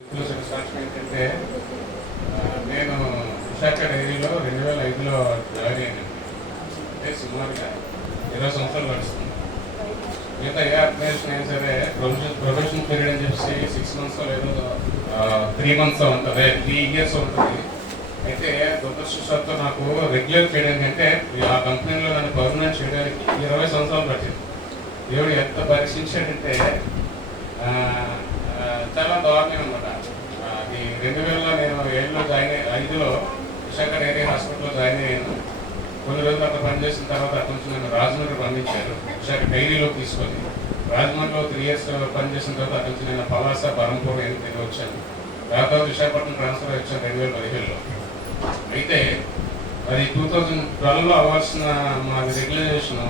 సాక్ష్యం ఏంటంటే నేను విశాఖ డైరీలో 2005లో జాయిన్ అయ్యాను. అంటే సుమారుగా 20 సంవత్సరాలు గడుస్తుంది. మిగతా ఏ ఆర్గనైజేషన్ అయినా సరే ప్రొఫెషనల్ పీరియడ్ అని చెప్పి 6 months లేదో 3 months ఉంటుంది, 3 years ఉంటుంది. అయితే దురదృష్టవశాత్తు నాకు రెగ్యులర్ చేయడానికి అంటే ఆ కంపెనీలో నన్ను పర్మనెంట్ చేయడానికి 20 సంవత్సరాలు పట్టింది. దేవుడు ఎంత పరీక్షించాడంటే చాలా దారుణం అనమాట. అది 2000లో నేను 5లో విశాఖ డైరీ హాస్పిటల్లో జాయిన్ అయ్యాను. కొన్ని రోజులు అక్కడ పనిచేసిన తర్వాత అక్కడ నుంచి నన్ను రాజమండ్రి పంపించారు. విశాఖ డైరీలో తీసుకొని రాజమండ్రిలో 3 years పనిచేసిన తర్వాత అక్కడ నుంచి నేను పలాస, బరంపూర్ తిరిగి వచ్చాను. తర్వాత విశాఖపట్నం ట్రాన్స్ఫర్ వచ్చాను 2015లో. అయితే అది 2012లో అవ్వాల్సిన మాది రెగ్యులైజేషన్.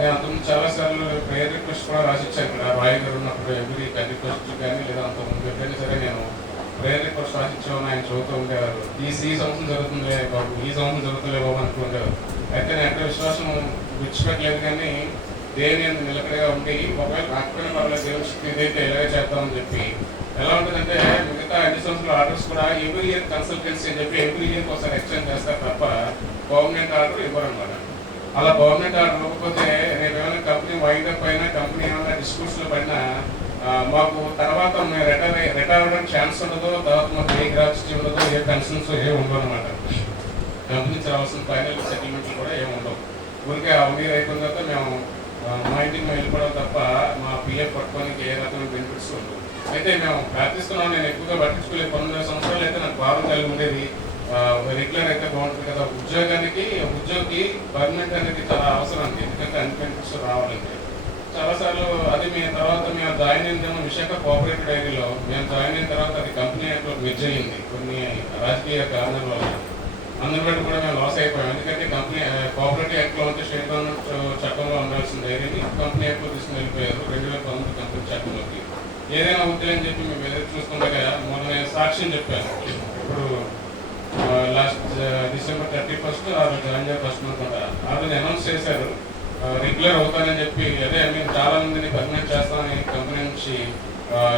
నేను అంతకుముందు చాలాసార్లు ప్రేయర్ రిక్వెస్ట్ కూడా రాసిచ్చాను. ఇక్కడ రాయ్ గారు ఉన్నప్పుడు ఎవ్రీ రిక్వెస్ట్ కానీ లేదా అంతకుముందు ఎప్పుడైనా సరే నేను ప్రేయర్ రిక్వెస్ట్ రాసిచ్చామని ఆయన చదువుతూ ఉండేవారు. ఈ సంవత్సరం జరుగుతుందిలే బాబు, ఈ సంవత్సరం జరుగుతుందిలే బాబు అనుకుంటారు. అయితే నేను ఎక్కడ విశ్వాసం విడిచిపెట్టలేదు, కానీ దేవుని నిలకడగా ఉండి ఒకవేళ రాకపోయినా పర్లేదు దేవుడి శక్తి ఇదైతే ఇలాగే చేద్దామని చెప్పి. ఎలా ఉంటుందంటే మిగతా అన్ని సంవత్సరాల ఆర్డర్స్ కూడా ఎవ్రీ ఇయర్ కన్సల్టెన్సీ అని చెప్పి ఎవ్రీ ఇయర్కి ఒకసారి ఎక్స్టెండ్ చేస్తారు తప్ప గవర్నమెంట్ ఆర్డర్ ఇవ్వరు అనమాట. అలా గవర్నమెంట్ ఆర్డర్ ఇవ్వకపోతే రేపు ఏమైనా కంపెనీ వైండప్ అయినా, కంపెనీ ఏమైనా డిస్ప్యూట్స్లో పడినా మాకు తర్వాత రిటైర్ అవ్వడానికి ఛాన్స్ ఉండదు. తర్వాత మాకు ఏ గ్రాచ్యుటీ ఉండదు, ఏ పెన్షన్స్ ఏమి ఉండవు అనమాట. కంపెనీ నుంచి రావాల్సిన ఫైనల్ సెటిల్మెంట్లు కూడా ఏమి ఉండవు. ఊరికే ఆ ఇయర్ అయిపోయిన తర్వాత మేము మా ఇంటికి మేము వెళ్ళిపోవడం తప్ప మా పిఎఫ్ పట్టుకోవడానికి ఏ రకమైన బెనిఫిట్స్ ఉండవు. అయితే మేము ప్రార్థిస్తున్నాం. నేను ఎక్కువగా పట్టించుకోలేదు. 19 సంవత్సరాలు అయితే నాకు భారం కలిగి ఉండేది. రెగ్యులర్ అయితే బాగుంటుంది కదా. ఉద్యోగికి పర్మనెంట్ అనేది చాలా అవసరం అండి. ఎందుకంటే అన్ని బెనిఫిట్స్ రావాలంటే చాలాసార్లు అది మేము జాయిన్ అయిన విశాఖ కోఆపరేటివ్ డైరీలో మేము జాయిన్ అయిన తర్వాత అది కంపెనీ యాక్ట్లో మెర్జ్ అయ్యింది కొన్ని రాజకీయ కారణాల వల్ల. అందుని బట్టి కూడా మేము లాస్ అయిపోయాం. ఎందుకంటే కంపెనీ కోఆపరేటివ్ యాక్ట్లో ఉంటే స్టేట్ గవర్నమెంట్ చట్టంలో ఉండాల్సిన డైరీని కంపెనీ యాక్ట్లో తీసుకుని వెళ్ళిపోయారు 2019 కంపెనీ చట్టంలోకి. ఏదైనా అవుతుంది అని చెప్పి మేము ఎదురు చూస్తుండగా మొన్న నేను సాక్ష్యం చెప్పాను. ఇప్పుడు లాస్ట్ December 31st ఆ రోజు January 1st అనుకుంటా ఆ రోజు అనౌన్స్ చేశారు రెగ్యులర్ అవుతానని చెప్పి. అదే మేము చాలా మందిని పర్మనెంట్ చేస్తామని కంపెనీ నుంచి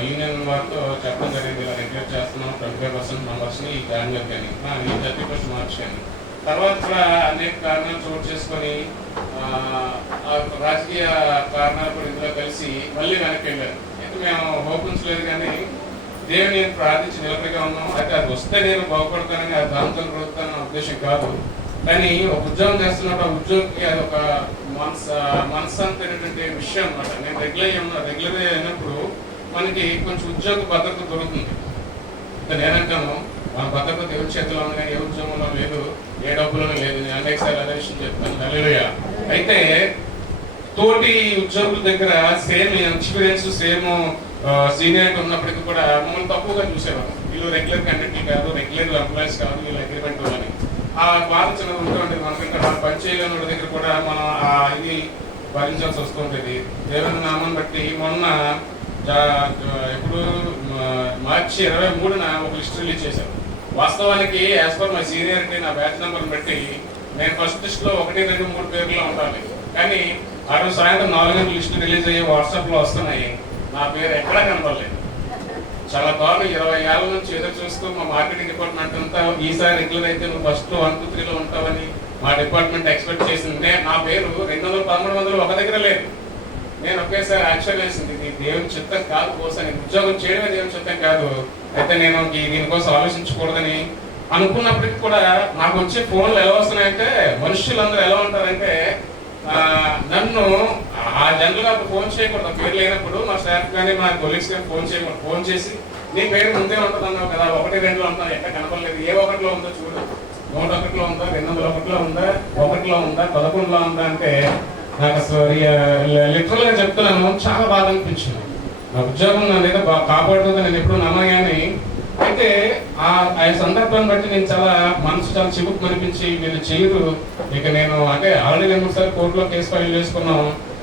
యూనియన్ వారితో చెప్పడం జరిగింది. ఇలా రెగ్యులర్ చేస్తున్నాం 25% మెంబర్స్ని ఈ January కానీ ఈ 31st March కానీ. తర్వాత కూడా అనేక కారణాలు చోటు చేసుకొని రాజకీయ కారణాలు కూడా ఇందులో కలిసి మళ్ళీ వెనక్కి వెళ్ళారు. అయితే మేము హోప్ ఉంచలేదు, కానీ దేవుని నేను ప్రార్థించి నిలబడిగా ఉన్నాం. అయితే అది వస్తే నేను బాగుపడతానని, అది దాంతో బ్రతుకుతానన్న ఉద్దేశం కాదు. కానీ ఒక ఉద్యోగం చేస్తున్నప్పుడు ఆ ఉద్యోగికి అది ఒక మనస్సంతైనటువంటి విషయం అనమాట. నేను రెగ్యులర్ అయినప్పుడు మనకి కొంచెం ఉద్యోగ భద్రత దొరుకుతుంది. నేనంటాను మన భద్రత దేవుడి చేతిలో ఉంది, కానీ ఏ ఉద్యోగంలో లేదు, ఏ డబ్బులోనూ లేదు. నేను అనేక సార్లు అదే విషయం చెప్తాను. హల్లెలూయా. అయితే తోటి ఉద్యోగుల దగ్గర సేమ్ ఎక్స్పీరియన్స్, సేమ్ సీనియారిటీ ఉన్నప్పటికీ కూడా మమ్మల్ని తక్కువగా చూసేవారు. వీళ్ళు రెగ్యులర్ కండక్టీ కాదు, రెగ్యులర్ ఎంప్లాయీస్ కాదు, వీళ్ళు అగ్రిమెంట్ అని ఆ బాధ చిన్నది ఉంటుంది. మనకంటే మన పని చేయలేని వాళ్ళ దగ్గర కూడా మనం ఇది భరించాల్సి వస్తుంటుంది. దేవుని నామాన్ని బట్టి మొన్న ఎప్పుడు March 23న ఒక లిస్ట్ రిలీజ్ చేశారు. వాస్తవానికి యాజ్ పర్ మై సీనియారిటీ నా బ్యాచ్ నెంబర్ని బట్టి నేను ఫస్ట్ లిస్ట్లో 1, 2, 3 పేర్లు ఉండాలి. కానీ ఆ రోజు సాయంత్రం 4 గంటల లిస్టు రిలీజ్ అయ్యి వాట్సాప్లో వస్తున్నాయి, నా పేరు ఎక్కడా కనపడలేదు. చాలా బాగా 20 ఏళ్ళ నుంచి ఎదురు చూస్తూ మా మార్కెటింగ్ డిపార్ట్మెంట్ అంతా ఈసారి రెగ్యులర్ అయితే నువ్వు ఫస్ట్ 1, 2, 3లో ఉంటావని మా డిపార్ట్మెంట్ ఎక్స్పెక్ట్ చేసింది. నా పేరు 200, 1300 ఒక దగ్గర లేదు. నేను ఒకేసారి యాక్షన్ వేసింది, ఇది దేవుని చిత్తం కాదు. కోసం ఉద్యోగం చేయడమే దేవుని చిత్తం కాదు. అయితే నేను దీనికోసం ఆలోచించకూడదని అనుకున్నప్పటికీ కూడా నాకు వచ్చే ఫోన్లు ఎలా వస్తున్నాయంటే, మనుషులందరూ ఎలా ఉంటారంటే నన్ను ఆ జనరల్గా ఫోన్ చేయకూడదు. పేరు లేనప్పుడు మా స్టాఫ్ కానీ మా కొలీగ్స్ కానీ ఫోన్ చేయకూడదు. ఫోన్ చేసి నీ పేరు ముందే ఉంటుంది అన్నావు కదా, 1, 2లో ఉంటున్నావు, ఎక్కడ కనపడలేదు, ఏ 1లో ఉందో చూడు, 101లో ఉందా, 201లో ఉందా, 1లో ఉందా, 11లో ఉందా అంటే నాకు అసలు లిటరల్గా చెప్తున్నాను, చాలా బాధ అనిపించింది. నా ఉద్యోగం నన్ను కాపాడుతుందని నేను ఎప్పుడు నమ్మను. కానీ అయితే ఆ సందర్భాన్ని బట్టి నేను చాలా చివుకు అనిపించి వీళ్ళు చేయరు. ఇక నేను అంటే ఆల్రెడీ 2 సార్లు కోర్టులో కేసు ఫైల్ చేసుకున్నాం.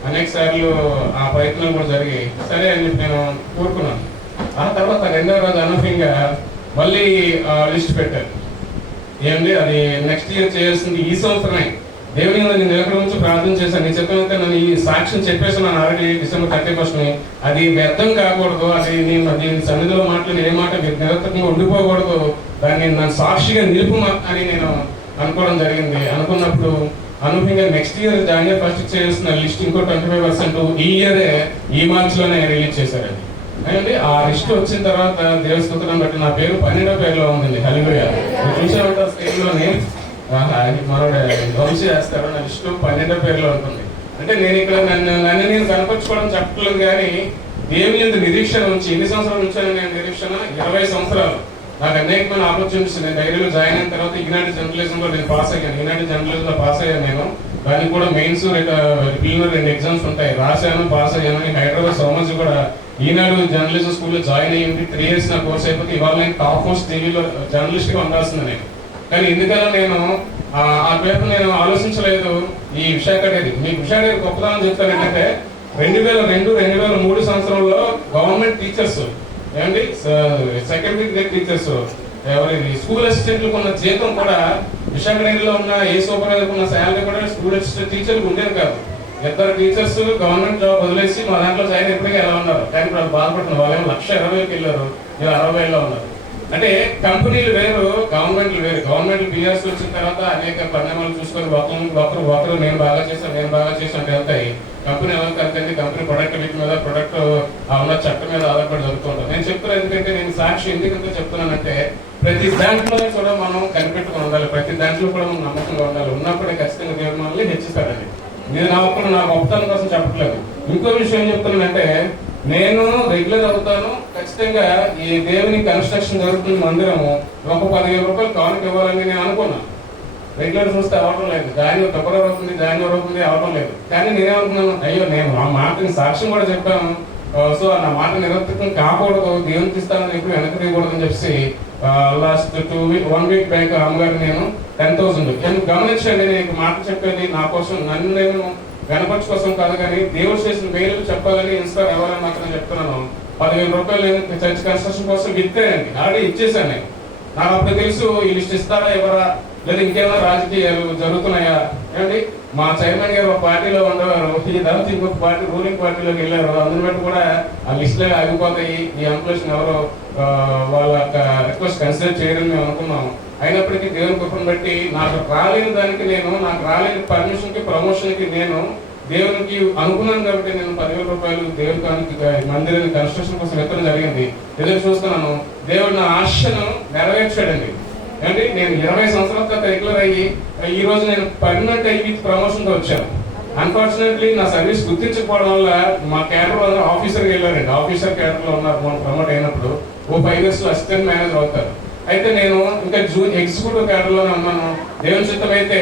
అనేక సార్లు ఆ ప్రయత్నాలు కూడా జరిగాయి. సరే అని చెప్పి నేను కోరుకున్నాను. ఆ తర్వాత 2వ రోజు అనూహ్యంగా మళ్ళీ లిస్ట్ పెట్టారు. ఏమండి అది నెక్స్ట్ ఇయర్ చేయాల్సింది ఈ సంవత్సరమే దేవుని నేను నిలకడ నుంచి ప్రార్థన చేశాను. నీ చిత్తమైతే నన్ను ఈ సాక్ష్యం చెప్పేస్తున్నాను ఆల్రెడీ December 31 అది వ్యర్థం కాకూడదు, అది నేను సన్నిధిలో మాటలు ఏ మాట నిరర్థకంగా ఉండిపోకూడదు, దాన్ని నన్ను సాక్షిగా నిలుపు అని నేను అనుకోవడం జరిగింది. అనుకున్నప్పుడు అనూహ్యంగా నెక్స్ట్ ఇయర్ జాన్యువరి 1 చేసిన లిస్ట్ ఇంకో 25% ఈ ఇయరే ఈ మార్చ్ లోనే రిలీజ్ చేశారండి. అండి ఆ లిస్ట్ వచ్చిన తర్వాత దేవస్థుతులను బట్టి నా పేరు 12వ పేరులో ఉందండి. హల్లెలూయా. చూసిన స్టేజ్ లోనే మనోడు వంశీ చేస్తారు, నా లిస్ట్ 12వ పేరులో ఉంటుంది. అంటే నేను ఇక్కడ నన్ను నేను కనపరుచుకోవడం చెప్పట్లేదు, కానీ దేవుని యొక్క నిరీక్షణ నుంచి ఎన్ని సంవత్సరాల నుంచి నేను నిరీక్షణ 20 సంవత్సరాలు నాకు అనేకమైన ఆపర్చునిటీస్. నేను డైరీలో జాయిన్ అయిన తర్వాత ఈనాటి జర్నలిజం లో నేను పాస్ అయ్యాను. ఈనాటి జర్నలిజం లో పాస్ అయ్యాను నేను. దానికి కూడా మెయిన్స్ ప్రిలిమినరీ 2 ఎగ్జామ్స్ ఉంటాయి, రాశాను, పాస్ అయ్యాను. హైదరాబాద్ సోమజ్ కూడా ఈనాడు జర్నలిజం స్కూల్లో జాయిన్ అయ్యి 3 years నా కోర్స్ అయిపోతే ఇవాళ నేను టాప్ మోస్ట్ టీవీలో జర్నలిస్ట్ గా ఉండాల్సింది నేను. కానీ ఎందుకలా నేను ఆ పేపర్ నేను ఆలోచించలేదు. ఈ విశాఖ డైరీ, మీకు విశాఖ డైరీ గొప్పదనం చెప్తాను ఏంటంటే 2002-2003 సంవత్సరంలో గవర్నమెంట్ టీచర్స్ ఏమండి సెకండరీ గ్రేడ్ టీచర్స్ ఎవరి స్కూల్ అసిస్టెంట్లకు ఉన్న జీతం కూడా విశాఖ డైరీలో ఉన్న ఏ సూపర్వైజర్ ఉన్న శాలరీ కూడా స్కూల్ అసిస్టెంట్ టీచర్లకు ఉండేది కాదు. 2 టీచర్స్ గవర్నమెంట్ జాబ్ వదిలేసి మా దాంట్లో జాయిన్ ఎప్పటికీ ఎలా ఉన్నారు, కానీ ఇప్పుడు బాధపడుతున్నారు. వాళ్ళేమో 1,20,000కి వెళ్ళారు, మీరు 60,000లో ఉన్నారు. అంటే కంపెనీలు వేరు, గవర్నమెంట్లు వేరు. గవర్నమెంట్ బిఆర్స్ వచ్చిన తర్వాత అనేక పరిణామాలు చూసుకొని ఒకరు నేను బాగా చేశాను వెళ్తాయి. కంపెనీ ఎవరికి వెళ్తుంది, కంపెనీ ప్రొడక్టివిటీ మీద, ప్రొడక్ట్ ఉన్న చట్టం మీద ఆధారపడి జరుగుతుంటారు. నేను చెప్తున్నాను ఎందుకంటే నేను సాక్షి ఎందుకంటే చెప్తున్నానంటే ప్రతి దాంట్లో కూడా మనం కనిపెట్టుకుని ఉండాలి, ప్రతి దాంట్లో కూడా మనం నమ్మకంగా ఉండాలి. ఉన్నప్పుడే ఖచ్చితంగా దేవుడు మనల్ని హెచ్చిస్తాడండి. నేను నా గొప్పతనం కోసం చెప్పట్లేదు. ఇంకో విషయం ఏం చెప్తున్నానంటే నేను రెగ్యులర్ అవుతాను. ఖచ్చితంగా ఈ దేవుని కన్స్ట్రక్షన్ జరుగుతున్న మందిరము ఒక 10,000 రూపాయలు కానుక ఇవ్వాలని నేను అనుకున్నాను. రెగ్యులర్ చూస్తే అవడం లేదు, ఫిబ్రవరి అవుతుంది, జనవరి అవుతుంది, అవడం లేదు. కానీ నేనేమనుకున్నాను, అయ్యో నేను ఆ మాటని సాక్ష్యం కూడా చెప్పాను, సో నా మాట నిరర్థకం కాకూడదు, దేవునికి ఇస్తానని ఎప్పుడు వెనక్కి తీయకూడదని చెప్పి లాస్ట్ 1 week బ్యాక్ అమ్మగారు నేను 10,000 గమనించండి. నేను మాట చెప్పేది నా కోసం, నన్ను నేను గణపతి కోసం కాదు, కానీ దేవుడు చేసిన మేలు చెప్పాలని ఇన్స్పైర్ అవ్వాలని మాత్రం చెప్తున్నాను. 10,000 రూపాయలు నేను చర్చ్ కన్స్ట్రక్షన్ కోసం విత్తానండి, ఆల్రెడీ ఇచ్చేసాను నేను. నాకు అప్పుడు తెలుసు ఈ లిస్ట్ ఇస్తారా ఎవరా, లేదా ఇంకేమైనా రాజకీయాలు జరుగుతున్నాయా. ఏమండి మా చైర్మన్ గారు ఒక పార్టీలో ఉండేవారు, ఈ తర్వాత ఇంకొక పార్టీ రూలింగ్ పార్టీలోకి వెళ్ళారు. అందుని బట్టి కూడా ఆ లిస్టులో ఆగిపోతాయి, ఈ ఎంప్లాయీస్ ఎవరో వాళ్ళ రిక్వెస్ట్ కన్సిడర్ చేయడం మేము అనుకున్నాం. అయినప్పటికీ దేవుని కృపను బట్టి నాకు రాలేని దానికి నాకు రాలేని పర్మిషన్ కి ప్రమోషన్ కి నేను దేవునికి అనుకున్నాను కాబట్టి నేను 10,000 రూపాయలు దేవునికి మందిరాన్ని కన్స్ట్రక్షన్ కోసం ఎత్తడం జరిగింది. ఎదురు చూస్తున్నాను, దేవుడు నా ఆశను నెరవేర్చాడండి. అంటే నేను 20 సంవత్సరాల తర్వాత రెగ్యులర్ అయ్యి ఈ రోజు నేను పర్మనెంట్ అయ్యి విత్ ప్రమోషన్ తో వచ్చాను. అన్ఫార్చునేట్లీ నా సర్వీస్ గుర్తించకపోవడం వల్ల మా క్యాడర్ లో ఆఫీసర్కి వెళ్ళారండి. ఆఫీసర్ క్యాడర్ లో ఉన్నారు, మనం ప్రమోట్ అయినప్పుడు 5 years లో అసిస్టెంట్ మేనేజర్ అవుతారు. అయితే నేను ఇంకా ఎగ్జిక్యూటివ్ క్యాడర్ లోనే ఉన్నాను. దేవుని చిత్తం అయితే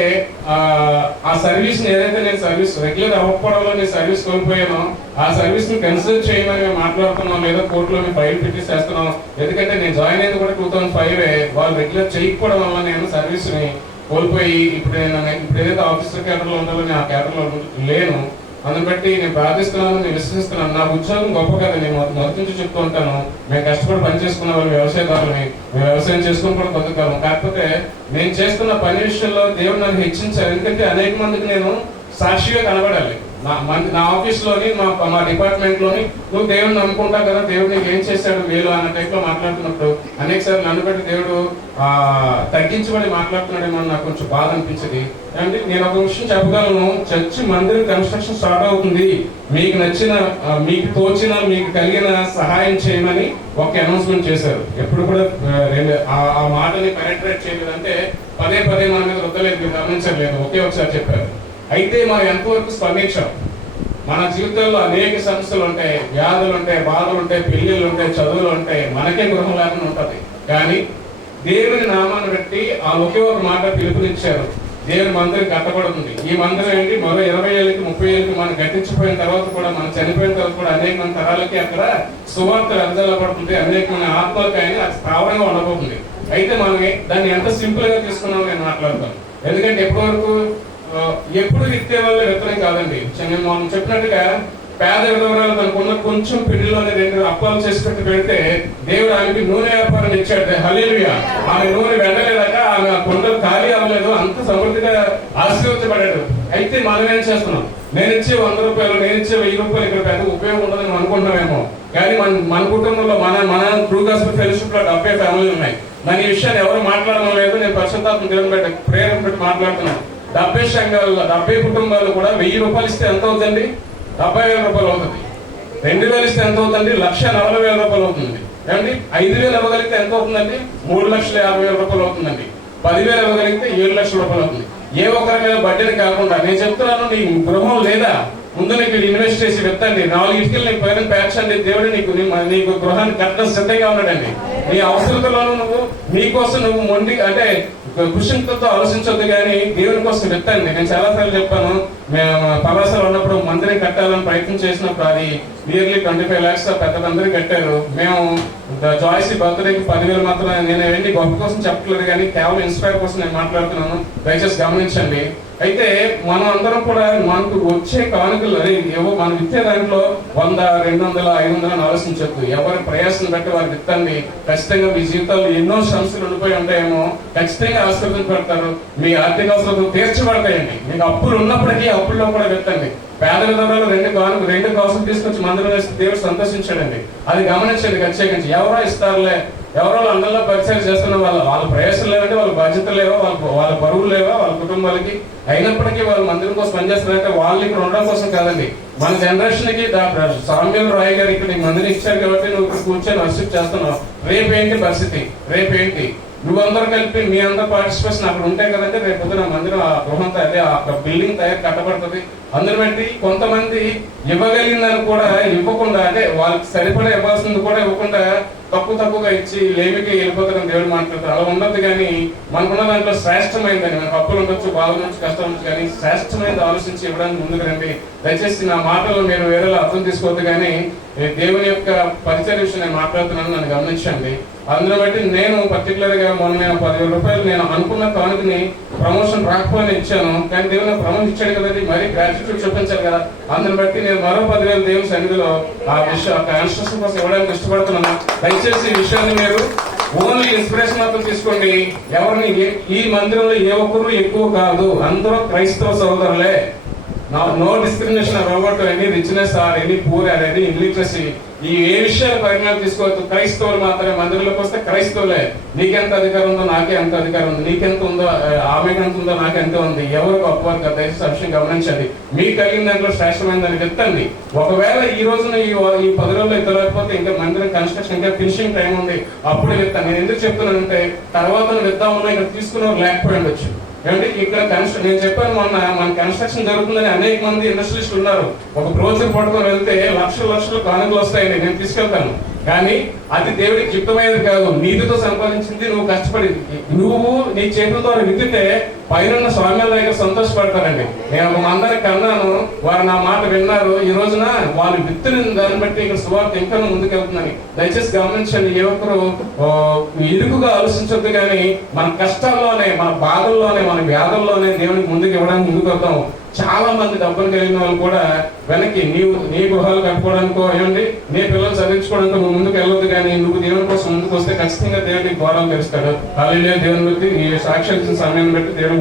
ఆ సర్వీస్ ఏదైతే నేను సర్వీస్ రెగ్యులర్ అవ్వకపోవడంలో నేను సర్వీస్ కోల్పోయానో ఆ సర్వీస్ ని కన్సిడర్ చేయమని మేము మాట్లాడుతున్నాం, లేదా కోర్టులో మేము ఫైల్ పిటిషన్ చేస్తున్నాం. ఎందుకంటే నేను జాయిన్ అయింది కూడా 2005. వాళ్ళు రెగ్యులర్ చేయకపోవడం వల్ల నేను సర్వీస్ ని కోల్పోయి ఇప్పుడు ఏదైతే ఆఫీసర్ క్యాడర్ లో ఉండాలో నేను ఆ క్యాడర్ లో లేను. అందుని బట్టి నేను ప్రార్థిస్తున్నాను, నేను విశ్వసిస్తున్నాను. నా ఉద్యోగం గొప్ప కదా, నేను మొదటి నుంచి చెప్తూ ఉంటాను. మేము కష్టపడి పని చేసుకున్న వాళ్ళు వ్యవసాయదారులని, మేము వ్యవసాయం చేసుకుని కూడా బతుకుతాము. కాకపోతే నేను చేస్తున్న పని విషయంలో దేవుడు నన్ను హెచ్చించారు. ఎందుకంటే అనేక మందికి నేను సాక్షిగా కనబడాలి. నా ఆఫీస్ లోని మా డిపార్ట్మెంట్ లోని నువ్వు దేవుడిని నమ్ముకుంటావు కదా, దేవుడు నీకు ఏం చేశాడు మేలు అన్న టైప్ లో మాట్లాడుతున్నప్పుడు అనేక సార్లు నన్ను బట్టి దేవుడు తగ్గించబడి మాట్లాడుతున్నాడేమో నాకు కొంచెం బాధ అనిపించింది. అంటే నేను ఒక విషయం చెప్పగలను, చర్చి మందిరం కన్స్ట్రక్షన్ స్టార్ట్ అవుతుంది, మీకు నచ్చిన, మీకు తోచిన, మీకు కలిగిన సహాయం చేయమని ఒక అనౌన్స్మెంట్ చేశారు. ఎప్పుడు కూడా ఆ మాటని పెనట్రేట్ చేయలేదు, అంటే పదే మన మీద రుద్దలేదు, గమనించలేదు, ఒకే ఒకసారి చెప్పారు. అయితే మనం ఎంతవరకు స్పందించాం. మన జీవితంలో అనేక సమస్యలు ఉంటాయి, వ్యాధులు ఉంటాయి, బాధలు ఉంటాయి, పెళ్లిళ్ళు ఉంటాయి, చదువులు ఉంటాయి, మనకే గృహం లేకుండా ఉంటది. కానీ దేవుని నామాన్ని బట్టి ఆ ఒకే ఒక మాట పిలుపునిచ్చారు, దేవుని మందిరం కట్టబడుతుంది. ఈ మందిరం ఏంటి మరో 20 ఏళ్ళకి 30 ఏళ్ళకి మనం గట్టించిపోయిన తర్వాత కూడా, మనం చనిపోయిన తర్వాత కూడా అనేక మంది తరాలకి అక్కడ సువార్త వెదజల్లబడుతుంది, అనేక మంది ఆత్మలకి ఆయన అది స్థావరంగా ఉండబోతుంది. అయితే మనం దాన్ని ఎంత సింపుల్ గా తీసుకున్నామో నేను మాట్లాడతాను. ఎందుకంటే ఎప్పటి వరకు ఎప్పుడు విత్తే వల్ల విత్తనం కాదండి. నేను మనం చెప్పినట్టుగా పేద విధవరాలు తనకున్న కొంచెం పిండిలోనే 2 అప్పాలు చేసి పెడితే దేవుడు ఆమెకి నూనె వ్యాపారం ఇచ్చాడు. హల్లెలూయా. ఆమె నూనె వెళ్ళలేదాక ఆమె కొండలు ఖాళీ అవ్వలేదు, అంత సమృద్ధిగా ఆశీర్వదించబడ్డాడు. అయితే మనం ఏం చేస్తున్నాం? నేను ఇచ్చే 100 రూపాయలు, నేను ఇచ్చే 1000 రూపాయలు ఇక్కడ పెద్ద ఉపయోగం ఉండదని అనుకుంటున్నామేమో. కానీ మన కుటుంబంలో మన ట్రూ గాస్పెల్ ఫెలోషిప్ లో 70 ఫ్యామిలీలు ఉన్నాయి. మన ఈ విషయాన్ని ఎవరు మాట్లాడడం లేదు. నేను పరిశుద్ధాత్మ దేవుని బట్టి ప్రేరణ పెట్టి మాట్లాడుతున్నాను. 70 సంఘాలు, 70 కుటుంబాలు కూడా 1000 రూపాయలు ఇస్తే ఎంత అవుతుంది? 70,000 రూపాయలు అవుతుంది. 2,000 ఇస్తే ఎంత అవుతుంది? 1,40,000 రూపాయలు అవుతుంది. ఏమండి? 5,000 ఇవ్వగలిగితే ఎంత అవుతుందండి? 3,50,000 రూపాయలు అవుతుందండి. 10,000 ఇవ్వగలిగితే 7 లక్షల రూపాయలు అవుతుంది. ఏ ఒక్కరి మీద బడ్జెట్ కాకుండా నేను చెప్తున్నాను, నీ గృహం లేదా ముందు నీకు ఇన్వెస్ట్ చేసి పెట్టండి. 4 ఇటుకలు నీకు పైన పేర్చండి. దేవుడు నీకు గృహాన్ని కట్టడం సిద్ధంగా ఉన్నాడండి. నీ అవసరతలను నువ్వు నీకోసం నువ్వు మొండి అంటే కృషితో ఆలోచించొద్దు, కానీ దేవుని కోసం పెట్టండి. నేను చాలా సార్లు చెప్పాను, మేము పలాసలో ఉన్నప్పుడు మందిరం కట్టాలని ప్రయత్నం చేసినప్పుడు అది నియర్లీ 25 lakhs పెద్దలందరూ కట్టారు. మేము జాయ్స్ బర్త్డేకి 10,000 మాత్రం. నేను ఏంటి గొప్ప కోసం చెప్పట్లేదు, కానీ కేవలం ఇన్స్పైర్ కోసం నేను మాట్లాడుతున్నాను. దయచేసి గమనించండి. అయితే మనం అందరం కూడా మనకు వచ్చే కానుకలు ఏవో మనం ఇచ్చే దాంట్లో 100, 200, 500 ఆలోచించద్దు. ఎవరి ప్రయాసం బట్టి వారు విత్తండి. ఖచ్చితంగా మీ జీవితాల్లో ఎన్నో సమస్యలు ఉండిపోయి ఉంటాయేమో, ఖచ్చితంగా ఆశీర్వదించబడతారు. మీ ఆర్థిక అవసరాలు తీర్చబడతాయండి. మీకు అప్పులు ఉన్నప్పటికీ అప్పుల్లో కూడా విత్తండి. పేద విధవరాలు 2 కాసులు తీసుకొచ్చి మందిరం వేస్తే దేవుడు సంతోషించాడండి. అది గమనించండి. ఖచ్చితంగా ఎవరో ఇస్తారులే, ఎవరో అందరిలో పరిచయం చేస్తున్న వాళ్ళ ప్రయాసం లేవంటే, వాళ్ళ బాధ్యతలు లేవా, వాళ్ళ బరువులు లేవా వాళ్ళ కుటుంబాలకి, అయినప్పటికీ వాళ్ళు మందిరం కోసం పనిచేస్తున్నారంటే వాళ్ళు ఇక్కడ ఉండడం కోసం కాదండి. మన జనరేషన్ కి సామ్యుల్ రాయ్ గారు ఇక్కడ మందిరం ఇచ్చారు కాబట్టి నువ్వు ఇక్కడ కూర్చొని వర్షిప్ చేస్తున్నావు. రేపేంటి పరిస్థితి? రేపేంటి? నువ్వందరూ కలిపి మీ అందరూ పార్టిసిపేషన్ అక్కడ ఉంటాయి కదంటే రేపు పొద్దున మందిరం ఆ గృహంతో అదే ఆ బిల్డింగ్ కట్టబడుతుంది. అందులో బట్టి కొంతమంది ఇవ్వగలిగిందని కూడా ఇవ్వకుండా, అంటే వాళ్ళకి సరిపడా ఇవ్వాల్సింది కూడా ఇవ్వకుండా తక్కువగా ఇచ్చి లేమికి వెళ్ళిపోతారని దేవుడు మాట్లాడతారు. అలా ఉండదు. కానీ మనకున్న దాంట్లో శ్రేష్టమైందని, మనకు అప్పులు ఉండొచ్చు, బాధ నుంచి, కష్టం నుంచి, కానీ శ్రేష్టమైనది ఆలోచించి ఇవ్వడానికి ముందుకు రండి. దయచేసి నా మాటలు మీరు వేరేలా అర్థం తీసుకోవద్దు, కానీ దేవుని యొక్క పరిచయ విషయం నేను మాట్లాడుతున్నాను, నన్ను గమనించండి. అందులో బట్టి నేను పర్టికులర్ గా మొన్న 10,000 రూపాయలు నేను అనుకున్న కానుకని ప్రమోషన్ రాకపోయినా ఇచ్చాను. కానీ దేవుని ప్రమోషన్ ఇచ్చాడు కదండి, మరీ గ్రాట్యుటీ చూపించాలి కదా. అందుని బట్టి నేను మరో 10,000 దేవుని సన్నిధిలో ఆ కన్స్ట్రక్షన్ కోసం ఇవ్వడానికి ఇష్టపడుతున్నాను. దయచేసి ఈ విషయాన్ని మీరు ఓన్లీ ఇన్స్పిరేషన్ మాత్రం తీసుకోండి. ఎవరిని ఈ మందిరంలో ఏ ఒక్కరు ఎక్కువ కాదు, అందరూ క్రైస్తవ సోదరులే. No discrimination about any richness or any poor or any illiteracy. ఈ ఏ విషయాలు పరిణామం తీసుకోవచ్చు. క్రైస్తవులు మాత్రమే మందిరంలోకి వస్తే క్రైస్తవులే. నీకెంత అధికారం ఉందో నాకే ఎంత అధికారం ఉంది, నీకెంత ఉందో ఆమెకి ఎంత ఉందో నాకెంత ఉంది. ఎవరు గొప్పవారు కదా, దయచేసి విషయం గమనించండి. మీకు కలిగిన దాంట్లో శ్రేష్టమైనదని చెప్తండి. ఒకవేళ ఈ రోజున ఈ 10 రోజులు ఇద్దలేకపోతే ఇంకా మందిరం కన్స్ట్రక్షన్ ఇంకా ఫినిషింగ్ టైం ఉంది, అప్పుడు చెప్తాను. నేను ఎందుకు చెప్తున్నానంటే తర్వాత విద్దామన్నా ఇక్కడ తీసుకున్న లేకపోయి ఉండొచ్చు. ఏమంటే ఇక్కడ నేను చెప్పాను మొన్న, మన కన్స్ట్రక్షన్ జరుగుతుందని అనేక మంది ఇండస్ట్రియలిస్టులు ఉన్నారు. ఒక బ్రోచర్ పట్టుకొని వెళ్తే లక్షల కానుకలు వస్తాయని నేను తీసుకెళ్తాను. కానీ అది దేవుడికి యుక్తమైనది కాదు. నీతితో సంపాదించింది, నువ్వు కష్టపడి నువ్వు నీ చేతులతో విత్తితే పైన స్వామ్యాల దగ్గర సంతోషపడతారండి. నేను ఒక మందరికి కన్నాను, వారు నా మాట విన్నారు. ఈ రోజున వాళ్ళు విత్తిన దాన్ని బట్టి ఇక్కడ సువార్త ఇంకా ముందుకెళ్తుందని దయచేసి గమనించండి. ఏ ఒక్కరు ఇరుకుగా ఆలోచించొద్దు, కానీ మన కష్టాల్లోనే, మన బాధల్లోనే, మన వ్యాధుల్లోనే దేవునికి ముందుకు ఇవ్వడానికి ముందుకు వెళ్తాం. చాలా మంది డబ్బులు కలిగిన వాళ్ళు కూడా వెనక్కి నీ గృహాలు కట్టుకోవడానికో ఏమండి నీ పిల్లలు చదివించుకోవడానికి నువ్వు ముందుకు వెళ్ళొద్దు, కానీ నువ్వు దేవుని కోసం ముందుకు వస్తే ఖచ్చితంగా దేవుడికి ద్వారాలు తెరుస్తాడు. హల్లెలూయా. దేవుని బట్టి ఈ సాక్ష్యాలు సమయాన్ని బట్టి దేవుడు